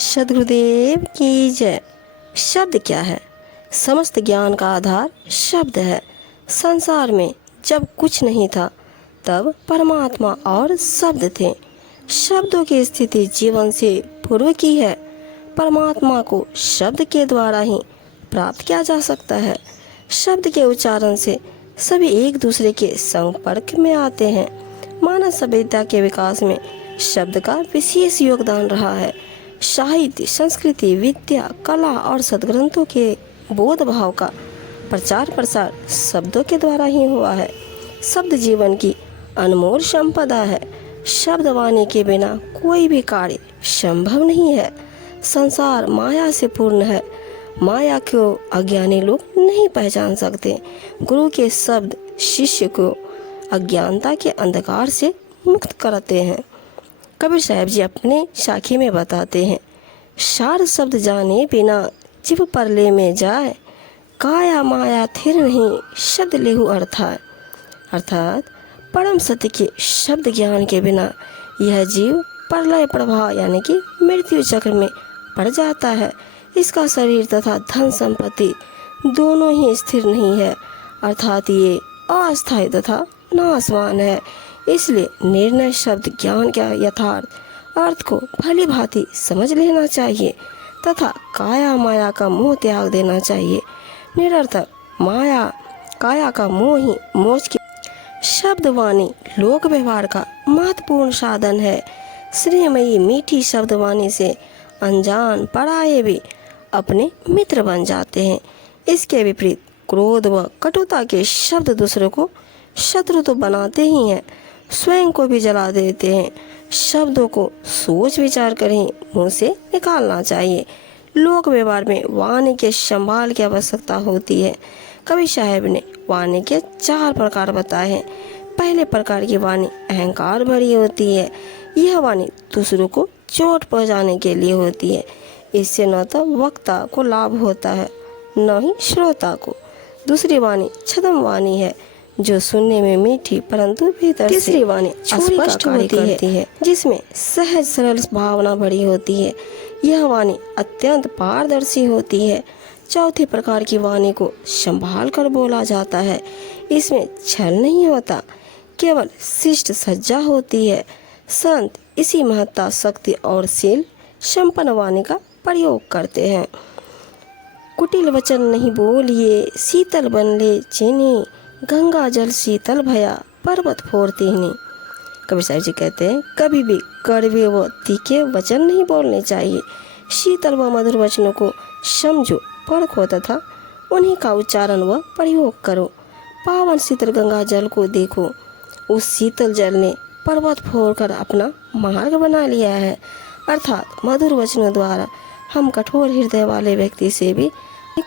सद्गुरुदेव की जय। शब्द क्या है? समस्त ज्ञान का आधार शब्द है। संसार में जब कुछ नहीं था तब परमात्मा और शब्द थे। शब्दों की स्थिति जीवन से पूर्व की है। परमात्मा को शब्द के द्वारा ही प्राप्त किया जा सकता है। शब्द के उच्चारण से सभी एक दूसरे के संपर्क में आते हैं। मानव सभ्यता के विकास में शब्द का विशेष योगदान रहा है। साहित्य, संस्कृति, विद्या, कला और सद्ग्रंथों के बोध भाव का प्रचार प्रसार शब्दों के द्वारा ही हुआ है। शब्द जीवन की अनमोल संपदा है। शब्द वाणी के बिना कोई भी कार्य संभव नहीं है। संसार माया से पूर्ण है। माया को अज्ञानी लोग नहीं पहचान सकते। गुरु के शब्द शिष्य को अज्ञानता के अंधकार से मुक्त करते हैं। कबीर साहब जी अपने साखी में बताते हैं, सार शब्द जाने बिना जीव परले में जाए, काया माया थिर नहीं शब्द लेहु अर्थात परम सत्य के शब्द ज्ञान के बिना यह जीव प्रलय प्रभाव यानी कि मृत्यु चक्र में पड़ जाता है। इसका शरीर तथा धन संपत्ति दोनों ही स्थिर नहीं है, अर्थात ये अस्थायी तथा नाशवान है। इसलिए निर्णय शब्द ज्ञान का यथार्थ अर्थ को भली भांति समझ लेना चाहिए तथा काया माया का मोह त्याग देना चाहिए। निरर्थक माया काया का मोह ही मोक्ष की। शब्द वाणी लोक व्यवहार का महत्वपूर्ण साधन है। श्रीमयी मीठी शब्द वाणी से अनजान पराये भी अपने मित्र बन जाते हैं। इसके विपरीत क्रोध व कटुता के शब्द दूसरों को शत्रु तो बनाते ही हैं, स्वयं को भी जला देते हैं। शब्दों को सोच विचार कर ही मुंह से निकालना चाहिए। लोक व्यवहार में वाणी के संभाल की आवश्यकता होती है। कबीर साहब ने वाणी के 4 प्रकार बताए हैं। पहले प्रकार की वाणी अहंकार भरी होती है। यह वाणी दूसरों को चोट पहुंचाने के लिए होती है। इससे न तो वक्ता को लाभ होता है न ही श्रोता को। दूसरी वाणी छद्म वाणी है जो सुनने में मीठी परंतु भीतर से तीसरी वाणी अस्पष्ट होती है जिसमें सहज सरल भावना भरी होती है। यह वाणी अत्यंत पारदर्शी होती है। चौथे प्रकार की वाणी को संभाल कर बोला जाता है। इसमें छल नहीं होता, केवल शिष्ट सज्जा होती है। संत इसी महत्ता शक्ति और शील संपन्न वाणी का प्रयोग करते हैं। कुटिल वचन नहीं बोलिए, शीतल बन ले चीनी, गंगा जल शीतल भया पर्वत फोड़ती नहीं। कबीर साहब जी कहते हैं, कभी भी कड़वे व तीखे वचन नहीं बोलने चाहिए। शीतल व मधुर वचनों को समझो, परखो तथा उन्हीं का उच्चारण व प्रयोग करो। पावन शीतल गंगा जल को देखो, उस शीतल जल ने पर्वत फोड़कर अपना मार्ग बना लिया है। अर्थात मधुर वचनों द्वारा हम कठोर हृदय वाले व्यक्ति से भी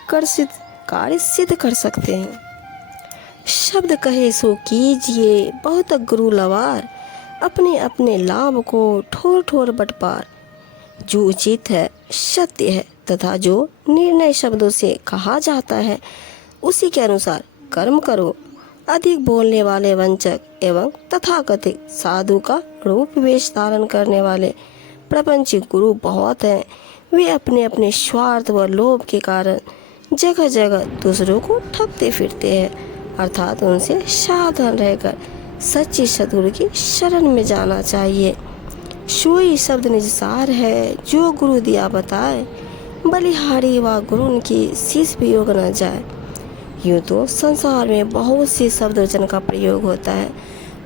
कर्षित कार्य सिद्ध कर सकते हैं। शब्द कहे सो कीजिए, बहुत गुरु लवार, अपने अपने लाभ को ठोर ठोर बटपार। जो उचित है, सत्य है तथा जो निर्णय शब्दों से कहा जाता है उसी के अनुसार कर्म करो। अधिक बोलने वाले वंचक एवं तथाकथित साधु का रूप वेश धारण करने वाले प्रपंचिक गुरु बहुत हैं। वे अपने अपने स्वार्थ व लोभ के कारण जगह जगह दूसरों को ठगते फिरते हैं। अर्थात उनसे सावधान रहकर सच्ची सद्गुरु की शरण में जाना चाहिए। सोई शब्द निजसार है, जो गुरु दिया बताए, बलिहारी व गुरु उनकी शीश भी योग न जाए। यूँ तो संसार में बहुत सी शब्द वचन का प्रयोग होता है,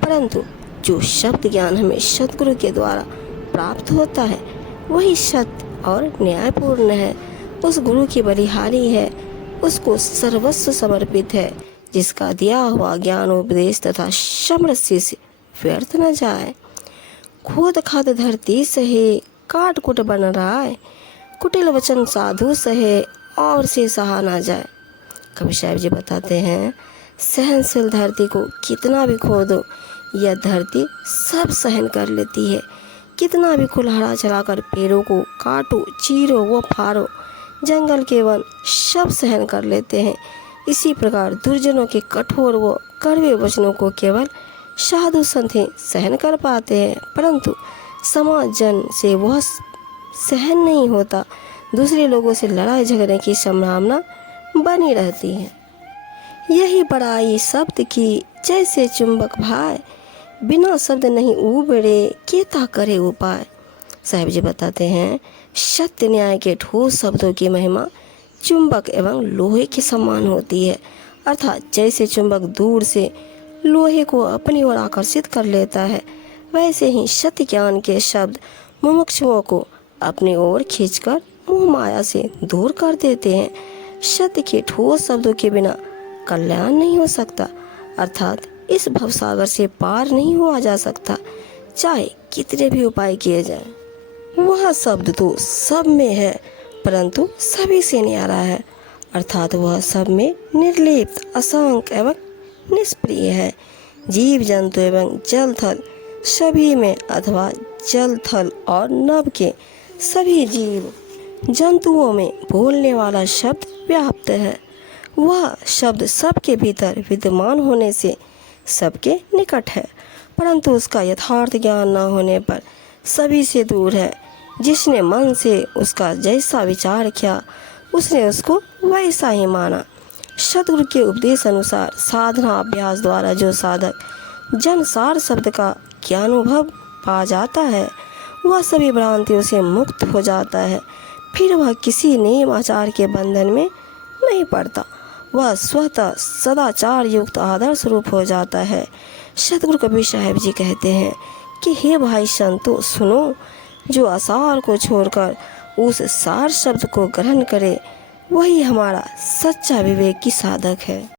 परंतु जो शब्द ज्ञान हमें सद्गुरु के द्वारा प्राप्त होता है वही सत्य और न्यायपूर्ण है। उस गुरु की बलिहारी है, उसको सर्वस्व समर्पित है, जिसका दिया हुआ ज्ञान उपदेश तथा समृद्ध शिष्य व्यर्थ न जाए। खोद खाद धरती सहे, काट कुट बन राय, कुटिल वचन साधु सहे, और से सहा न जाए। कबीर साहब जी बताते हैं, सहनशील धरती को कितना भी खोदो यह धरती सब सहन कर लेती है। कितना भी कुल्हाड़ा चलाकर पेड़ों को काटो, चीरो व फाड़ो, जंगल के वन सब सहन कर लेते हैं। इसी प्रकार दुर्जनों के कठोर व कड़वे वचनों को केवल साधु संत ही सहन कर पाते हैं, परंतु समाज जन से वह सहन नहीं होता, दूसरे लोगों से लड़ाई झगड़े की संभावना बनी रहती है। यही बड़ाई शब्द की, जैसे चुंबक भाई, बिना शब्द नहीं उबड़े, केता करे उपाय। साहिब जी बताते हैं, सत्य न्याय के ठोस शब्दों की महिमा चुंबक एवं लोहे के समान होती है। अर्थात जैसे चुंबक दूर से लोहे को अपनी ओर आकर्षित कर लेता है, वैसे ही सत्य ज्ञान के शब्द मुमुक्षुओं को अपनी ओर खींचकर मोह माया से दूर कर देते हैं। सत्य के ठोस शब्दों के बिना कल्याण नहीं हो सकता, अर्थात इस भवसागर से पार नहीं हुआ जा सकता, चाहे कितने भी उपाय किए जाएं। वह शब्द तो सब में है, परंतु सभी से न्यारा है, अर्थात वह सब में निर्लिप्त, असंक एवं निष्प्रिय है। जीव जंतु एवं जल थल सभी में, अथवा जल थल और नभ के सभी जीव जंतुओं में बोलने वाला शब्द व्याप्त है। वह शब्द सबके भीतर विद्यमान होने से सबके निकट है, परंतु उसका यथार्थ ज्ञान न होने पर सभी से दूर है। जिसने मन से उसका जैसा विचार किया, उसने उसको वैसा ही माना। सद्गुरु के उपदेश अनुसार साधना अभ्यास द्वारा जो साधक जनसार शब्द का ज्ञानुभव पा जाता है, वह सभी भ्रांतियों से मुक्त हो जाता है। फिर वह किसी नेम आचार के बंधन में नहीं पड़ता, वह स्वतः सदाचार युक्त आदर्श रूप हो जाता है। सतगुरु कबीर साहिब जी कहते हैं कि हे भाई संतो, सुनो, जो आसार को छोड़कर उस सार शब्द को ग्रहण करे, वही हमारा सच्चा विवेक की साधक है।